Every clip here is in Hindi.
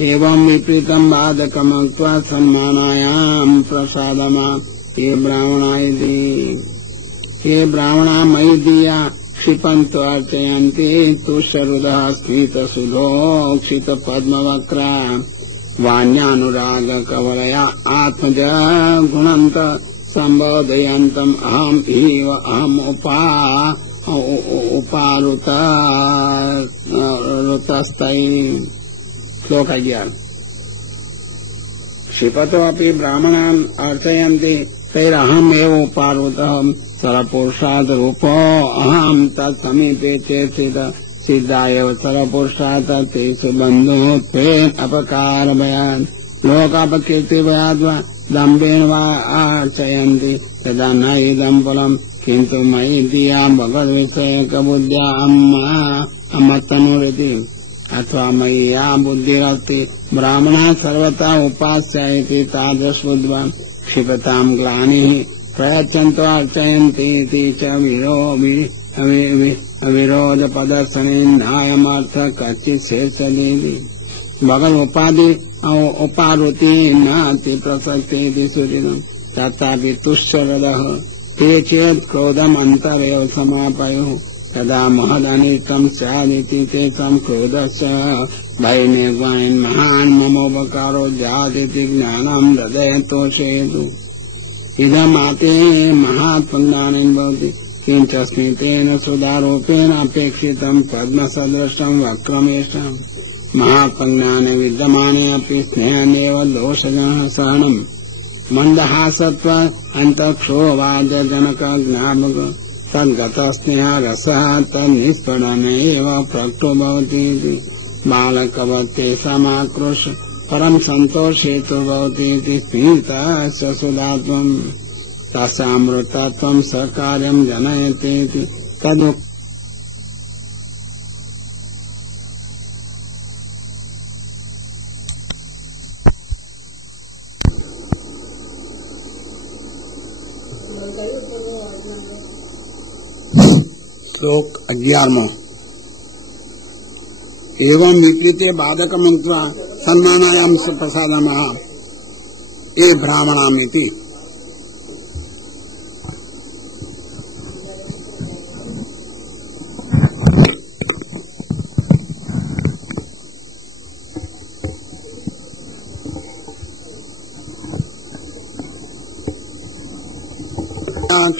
एवं विपरीतं बाधकमुक्त्वा सन्मानायां प्रसादमा ये ब्राह्मणा ये ब्राह्मणा मयि दिया क्षिपन्तो अर्चयन्ति तुष्यरुदः स्मितसुधो क्षितपद्मवक्रा वाण्यानुराग कवलया आत्मज गुणन्त संबोधयन्तम् अहम् इव अहम् उपारुतस्तैः। श्लोक 11। क्षिपतोऽपि ब्राह्मणान् अर्चयन्ति तैरहमेव उपारुतः सर्वपुरुषात् रूपो अहम् तत्समीपे चेत् सिद्धा एव सर्वपुरुषात् तेषु बन्धुत्वेन अपकारभयात् लोकापकीर्तिभयाद् वा दम्भेन वा अर्चयन्ति तदा न इदं फलम् किन्तु मयि धिया भगवद्विषयकबुद्ध्या अमत्तनुरिति अथवा मयि या बुद्धिरस्ति ब्राह्मणः सर्वथा उपास्य इति तादृशबुद्ध्वा क्षिपताम् ग्लानिः प्रयच्छन्तो अर्चयन्ति इति च विरोध प्रदर्शने न्यायमर्थ कच्चित् शेषदेति भगवदुपाधि उपारुति नाति प्रसक्ति सुदिनम् तथापि तुष्यरदः ते चेत् क्रोधम् अन्तरेव समापयुः तदा महदनिष्टम् स्यादिति तेषाम् क्रोधस्य भयनिर्वाणेन महान् ममोपकारो जातीति ज्ञानम् हृदये तोषयतु इदमाते महात्मज्ञानेन भवति किञ्च स्मितेन सुधारूपेण अपेक्षितम् पद्मसदृशम् वक्रमेषाम् महात्मज्ञाने विद्यमाने अपि स्नेहनेव दोषजनः सहनम् मन्दहासत्व अन्तःक्षोभाजनक ज्ञापक तद्गतस्नेह रसः तन्निष्पणमेव प्रक्टो भवति बालकवत्ते समाक्रोश परम सन्तोषेतु भवति स्मितस्य सुधात्वम् तस्यामृतत्वम् सकार्यम् जनयति तदु श्लोक 11। एवं विपरीते बाधकमुक्त्वा सन्मानायां प्रसादमः ये ब्राह्मणामिति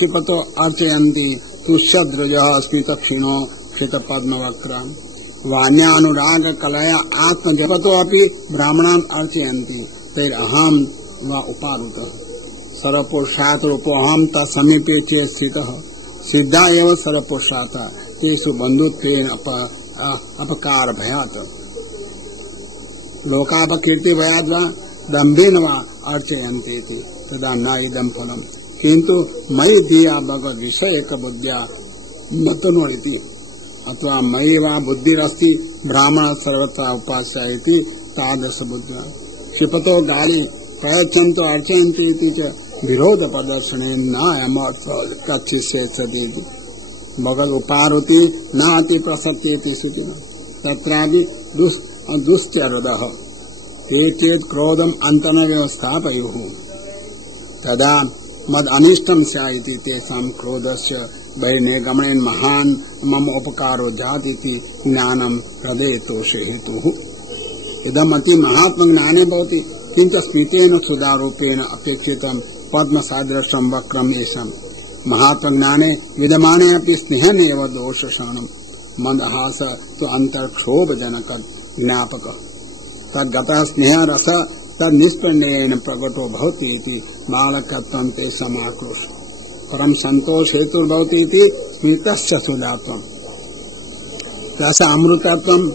क्षिपतो अर्चयन्ति तुष्यद्रजः स्मितक्षीणो क्षितपद्मवक्त्र वाण्यानुराग कलया आत्मजपतोऽपि ब्राह्मणान् अर्चयन्ति तैरहं वा उपारुतः सर्वपुरुषात् रूपोऽहं तत्समीपे चेत् स्थितः सिद्धा एव सर्वपुरुषात् तेषु बन्धुत्वेन अपकारभयात् लोकापकीर्तिभयाद् वा दम्भेन वा अर्चयन्ति तदा न इदं फलम् किन्तु मयि धिया भगवद्विषयकबुद्ध्या मतनो इति अथवा मयि वा बुद्धिरस्ति ब्राह्मण सर्वथा उपास्य इति तादृशबुद्ध्या क्षिपतो गाली प्रयच्छन्तो अर्चयन्ति इति च विरोध प्रदर्शने नायमर्थ कच्चित् शेषति भगवदुपारुति नाति प्रसक्ति सुतिना तत्रापि दुश्चरदः ते चेत् क्रोधम् अन्तरेव स्थापयुः तदा मद अनिष्टम स्यादिति तेषां क्रोधस्य बहिर्निगमनेन महान् मम उपकारो जातीति ज्ञानं हृदये तोषयतुः इदमति महात्मज्ञाने भवति किञ्च स्मितेन सुधारूपेण अपेक्षितं पद्मसदृशं वक्रम् एषम् महात्मज्ञाने विद्यमाने अपि स्नेहनेव दोषशरणम् मन्दहास तु अन्तर्क्षोभजनक ज्ञापकः तद्गतः स्नेहरस तन्निष्पन्नेन प्रकटो भवति इति बालकत्वं ते समाक्रोश परम संतोष हेतुर्भवति इति स्मितस्य सुधात्वम् तस्य अमृतत्वं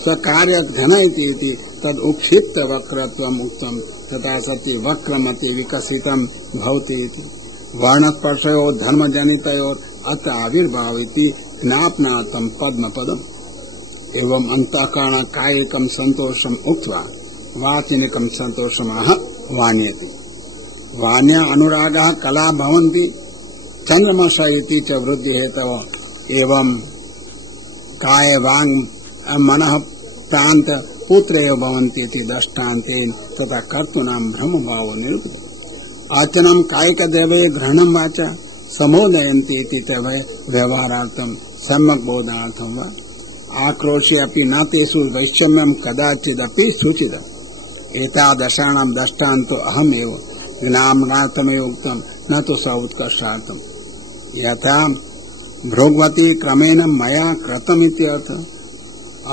स्वकार्यघनयति इति तद् उक्षिप्त वक्रत्वम् उक्तम् तथा सति वक्रमति विकसितं भवति इति वर्णस्पर्शयोः धर्मजनितयोः अत्र आविर्भावति ज्ञापनार्थं पद्मपदम् एवं अंतःकरण कायिकं संतोषम् उक्त्वा वाचिनिकं संतोषमः वाण्यते वाण्या अनुरागः कला भवन्ति चन्द्रमस इति च वृद्धि हेतव एवं काय वांग मनः प्रांत पुत्रेव भवन्ति इति दृष्टान्तेन तथा कर्तॄणां ब्रह्मभावो निरूप्यते। आचरणं कायिकदेवे ग्रहणं वाचा समोदयन्ति इति च व्यवहारार्थं सम्यक् बोधनार्थं वा। आक्रोशे अपि न तेषु वैषम्यं कदाचिदपि सूचितम्। एतादृशानां दृष्टान्तो अहमेव ज्ञानार्थमेव उक्तं न तु स उत्कर्षार्थम्। यथा भोगवती क्रमेण मया कृतमिति अर्थ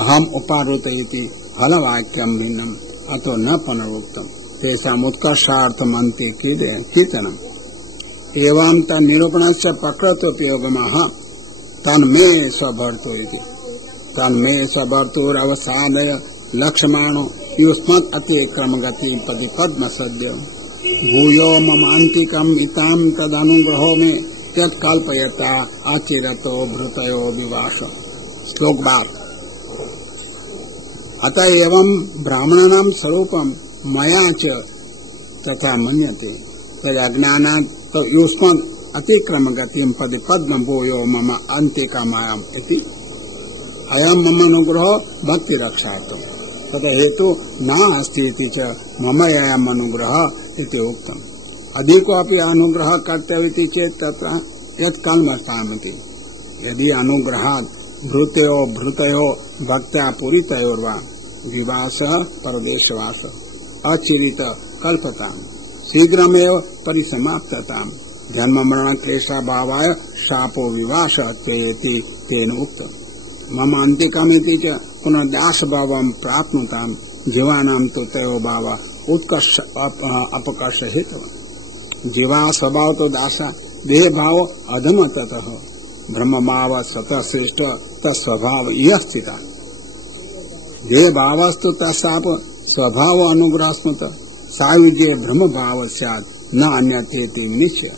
अहम् उपारुत इति फलवाक्यं भिन्नम् अतो न पुनरुक्तम् तेषाम् उत्कर्षार्थम् अन्ते कीर्तनम्। एवं तन्निरूपणस्य प्रकृतोपयोगमः तन्मे स्वभर्तु इति तन्मे स्वभर्तुरवसादय लक्ष्यमाणो युष्मत् अतिक्रमगति पदिपद्म सद्य भूयो ममान्तिकम् इतां तदनुग्रहो मे यत्कल्पयता आचिरतो भृतयो विवास। श्लोक 12। अतः एवं ब्राह्मणानां स्वरूपं मया च तथा मन्यते तदज्ञानात् तो युष्मत् अतिक्रमगतिं पदिपद्म भूयो मम अन्तिकमायम् इति अयं मम अनुग्रहो भक्ति रक्षार्थम् तद हेतु न अस्ति इति च मम अयम् अनुग्रहः इति उक्तम्। अधिकोऽपि अनुग्रह कर्तव्यति चेत् तत्र यत्कल्मषामति। यदि अनुग्रहात् भृतयो भक्त्या पूरितयोर्वा विवासः परदेशवासः अचिरित कल्पताम् शीघ्रमेव परिसमाप्तताम् जन्म मरण क्लेशाभावाय शापो विवासः त्वयेति तेन उक्तम्। मम अन्तिकमिति च पुनः दासभावं प्राप्नुताम् जीवानां तु तयो भाव उत्कर्ष अपकर्ष हेतुः। जीवा स्वभाव तो दासा देह भाव अधम ततः ब्रह्म भाव सतः श्रेष्ठ तस्वभाव यः स्थिता देह भावस्तु तस्साप स्वभाव अनुग्रहस्मत सायुज्ये ब्रह्म भाव स्यात् न अन्यथेति निश्चय।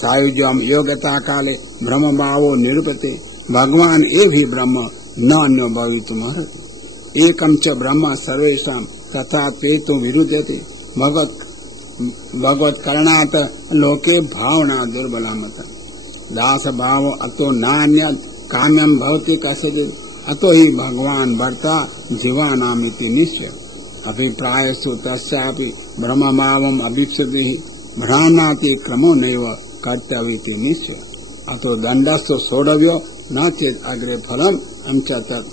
सायुज्यम योग्यता काले ब्रह्म भावो निरूपते भगवान एवं ब्रह्म न अन्यो भवितुमर्हति। एकं च ब्रह्म सर्वेषां तथा त्वेतु विरुध्यते भगवत करणात् लोके भावना दुर्बलामत दास भाव अतो नान्यत् काम्यं भवति कस्यचित् अतो हि भगवान भर्ता जीवानामिति निश्चय। अभिप्रायसु तस्यापि ब्रह्मभावम् अभीप्सति भ्राम्नाति क्रमो नैव कर्तव्येति निश्चय। अतो दण्डस्तु सोढव्यो न चेत् अग्रे फलम् अंच तत्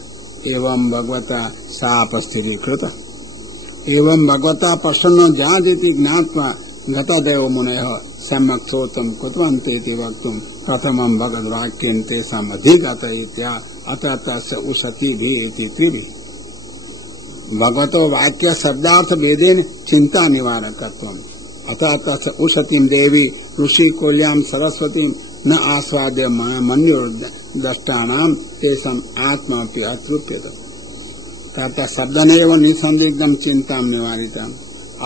एवं भगवता सापस्थिरीकृत। एवं भगवता प्रसन्नो जायते ज्ञात्वा गतदेव मुनयः सम्यक् श्रोतं कुर्वन्ति वक्तुं प्रथमं भगवद्वाक्यं तेषाम् अधिगत इत्या अतः तस्य उशतिभिः इति त्रिभिः। भगवतो वाक्य शब्दार्थ भेदेन चिंता निवारकत्वम् अतः तस्य उशतिं देवी ऋषि कोल्यां सरस्वतीं न आस्वाद्य मन्योर्दष्टानां तेषाम् आत्मापि अतृप्यते। तथा शब्दनेव निसंदिग्धं चिंतां निवारितम्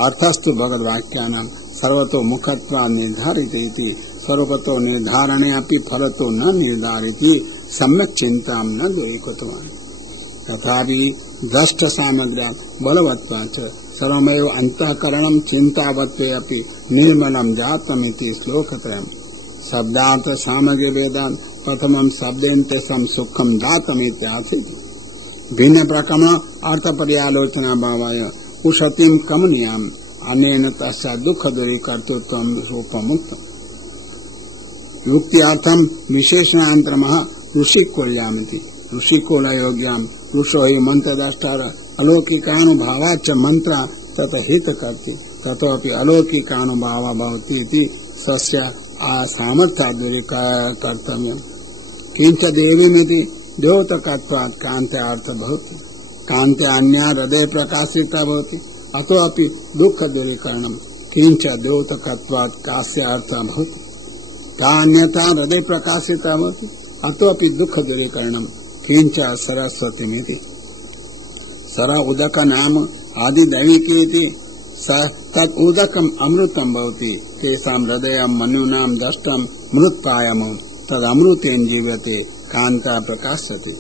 अर्थस्तु भगवद्वाक्यानां सर्वतो मुखत्वात् निर्धारिते इति सर्वतो निर्धारणे अपि फलतो न निर्धारिते सम्यक् चिंतां न द्वैकृतवान्। तथापि दृष्ट सामग्र्या बलवत्वात् सर्वमेव अंतःकरणं चिंतावत्वे अपि निर्मलं जातमिति श्लोकत्रयम्। शब्दार्थ सामग्री वेदान् प्रथमं शब्देन तेषां सुखं दातमित्यासीत्। भिन्न प्रकरण अर्थ पर्यालोचना भावाय उशतिं कमनीयाम् अनेन तस्य दुःख दूरीकर्तृत्वं रूपमुक्तम्। युक्त्यार्थं विशेषणान्तरमः ऋषिकोल्यामिति ऋषिकोलयोग्याम् ऋषो हि मंत्रद्रष्टार अलौकिकानुभावाच्च मंत्र तत हितकर्ति ततोपि अलौकिकानुभावः भवति इति सस्य असामर्थ्याद्दूरीकर्तव्यम्। किंच देवीमिति द्योतकत्वात् कान्त्यार्थ भवति कान्ते अन्या हृदय प्रकाशिता भवति अतोऽपि दुःख दूरीकरणम् किंच द्योतकत्वात् कास्यार्थः भवति तान्यथा हृदय प्रकाशिता भवति अतोऽपि दुःख दूरीकरणम् किंच सरस्वतीमिति। सर उदक नाम आदि दैविकेति स तत् उदकम् अमृतं भवति तेषां हृदयं मनुनां दष्टं मृत्पायमं तदमृतेन जीवते कान्ता प्रकाशते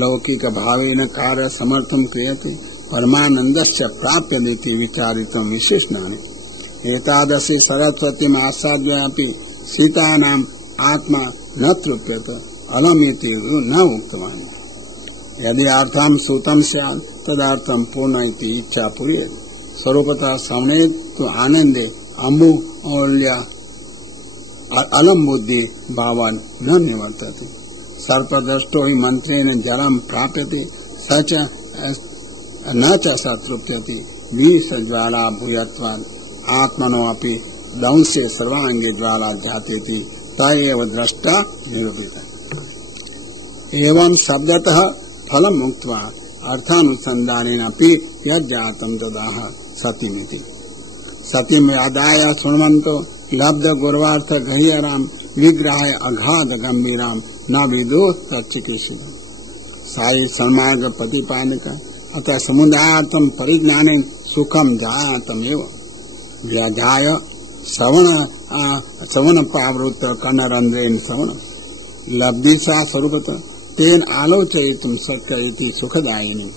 लौकिक भावेन कार्य समर्थं क्रियते परमानन्दस्य प्राप्यते विचारितं विशेषणानि। एतादृशी सरस्वतीम् आसाद्यापि सीतानाम् आत्मा न तृप्यते अलमिति न उक्तवान्। यदि अर्थम सूतम स्यात् तदर्थम पूर्ण इति इच्छा पूरी। स्वरूपतः सवने तो आनंदे अम्बु औल्य अलम बुद्धि भावन न निवर्तते। सर्पदृष्टो हि मंत्रेण जलम प्राप्यते सच न च सतृप्यति विषज्वाला भूयत्वात् आत्मनो अपि दंसे सर्वांगे ज्वाला जातेति स एव द्रष्टा निरूपितः। एवं शब्दतः फलम् उक्त्वा अर्थानुसंधानेन अपि यज्जातं तदाह सतिमिति। सतिम आदाय शृण्वन्तो लब्ध गुर्वार्थ गह्यराम विग्रहाय अगाध गंभीराम न विदो तच्चिकीर्षितम्। साई सन्मार्ग प्रतिपादक अतः समुदायार्थम परिज्ञाने सुखम जातमेव व्याध्याय श्रवण पावृत्त कर्णरंध्रेण श्रवण लब्धिसा स्वरूपत तेन आलोचयितुं शक्य इति सुखदायिनी।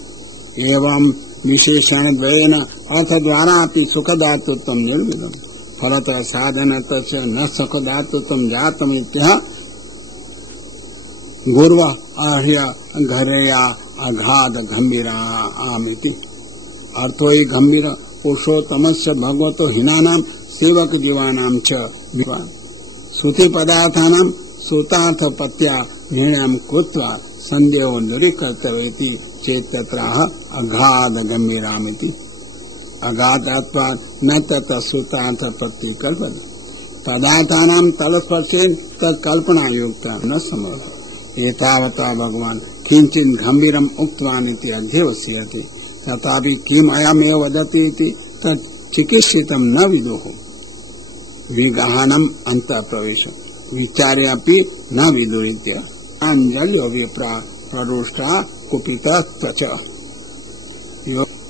एवं विशेषण द्वयेन अर्थ द्वारा अपि सुखदातृत्वं निर्मितम्। फलतः साधनतः न सुखदातृत्वं जातम् इत्यः गुर्व आह्य घरेया अगाध गंभीरामिति। अर्थो हि गंभीर पुरुषोत्तमस्य भगवतो हीनानां सेवक जीवानां च विवान श्रुति पदार्थानां श्रुतार्थपत्या निर्णयं कृत्वा संदेहो दूरीकर्तव्येति चेत् तत्राह अगाध गंभीरामिति। अगाधत्वात् न तत् श्रुतार्थपत्ति कल्पते पदार्थानां तलस्पर्शेन तत्कल्पना युक्ता न सम्भवति। एतावता भगवान् किञ्चित् गंभीरम् उक्तवान् इति अध्यवस्यते तथापि किम् अयमेव वदति इति तत् चिकित्सितं न विदुः। विगहनम् अन्तः प्रवेशम् विचारे अपि न विदुरित्य अंजल्यो विप्रा प्ररुष्टा कुपिता त्वच।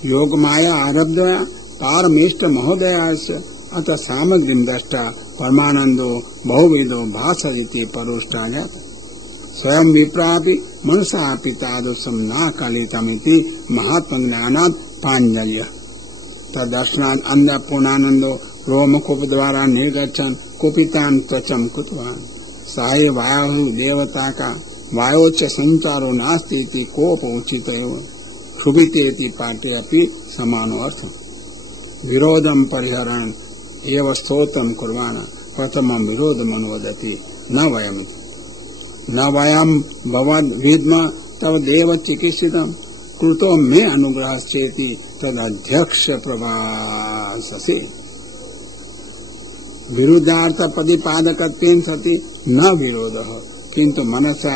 योगमाया आरब्धया पारमेष्ट महोदयास्य अतः सामग्रीं दृष्टा परमानंदो बहुविधो भासयति परुष्टा जाता। स्वयं विप्रापि मनुष्यापि तादृशं न कलितमिति महात्मज्ञानात् पाञ्जल्यः। तदर्शनात् अन्नपूर्णानन्दो रोमकूप द्वारा निर्गच्छन् कुपितान् त्वचं कृतवान्। साहि वायु देवता का वायोच्च संचारो नास्ति इति कोप उचित एव क्षुभितेति पाठे अपि समानो अर्थः। विरोधं परिहरन् एव स्तोत्रं कुर्वाणः प्रथमं विरोधमनुवदति न वयमिति। न वयं भवद् विद्म तव देव चिकित्सितं कृतो मे अनुग्रहश्चेति तदध्यक्ष प्रभाससे। विरुद्धार्थ प्रतिपादकत्वेन सति न विरोधः किंतु मनसा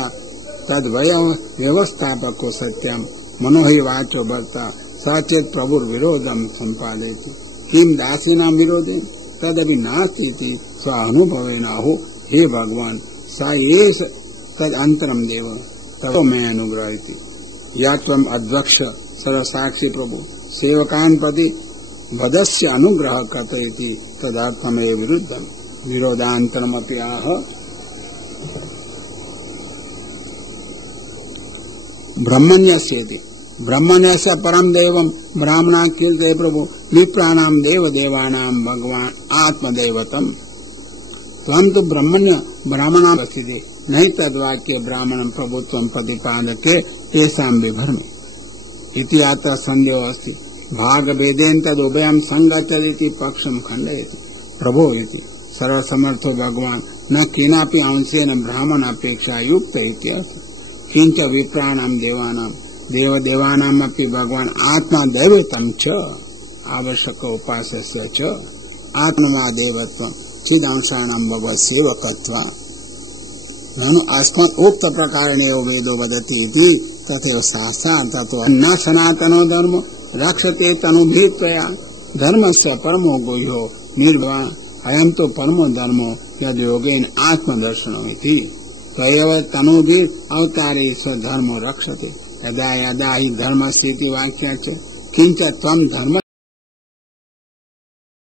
तद्वय व्यवस्थापको सत्यं मनो हि वाचो भर्ता सचेत प्रभुर्विरोधं संपादयति। किं दासीनां विरोधे तदपि नास्ति इति स्व अनुभवेन आहो हे भगवान् स एष तदंतरं देव ततो मे अनुग्रहति। यत्वम् अद्वक्ष सर्वसाक्षी प्रभु सेवकान् प्रति वदस्य अनुग्रह कथयति तदर्थमेव विरुद्धम् विरोधान्तरमपि आह। ब्रह्मण्यस्येति ब्रह्मण्यस्य परम देवं ब्राह्मणा कीर्तये प्रभु विप्राणां देवदेवानां भगवान् आत्मदैवतम्। त्वं तु ब्रह्मण्य ब्राह्मणां वसिते नहि तद्वाक्ये ब्राह्मणं प्रभुत्वं प्रतिपादके तेषां विभ्रमे इति अत्र संदेहो अस्ति। भागभेदेन तदुभयं संगच्छति पक्षं खण्डयति प्रभो इति। सर्वसमर्थो भगवान् न केनापि अंशेन ब्राह्मण अपेक्षा युक्त इत्यर्थः। किंच विप्राणां देवानां देवदेवानामपि भगवान् आत्मा दैवतं च आवश्यक उपासस्य च आत्मा देवत्वं चिदांशानां भगवत् सेवकत्वम्। ननु अस्मत् उक्त प्रकारेणेव वेदो वदति इति तथैव शास्त्रात् ततो न सनातनो धर्मो रक्षते तनुभीत्वया धर्मस्य परमो गुह्यो निर्वाण अयं तो परमो धर्मो यद् योगेन आत्मदर्शनो इति। तयैव तनुभीर् अवतारे स धर्मो रक्षते यदा यदा हि धर्मस्येति वाक्याच्च किंच त्वं धर्म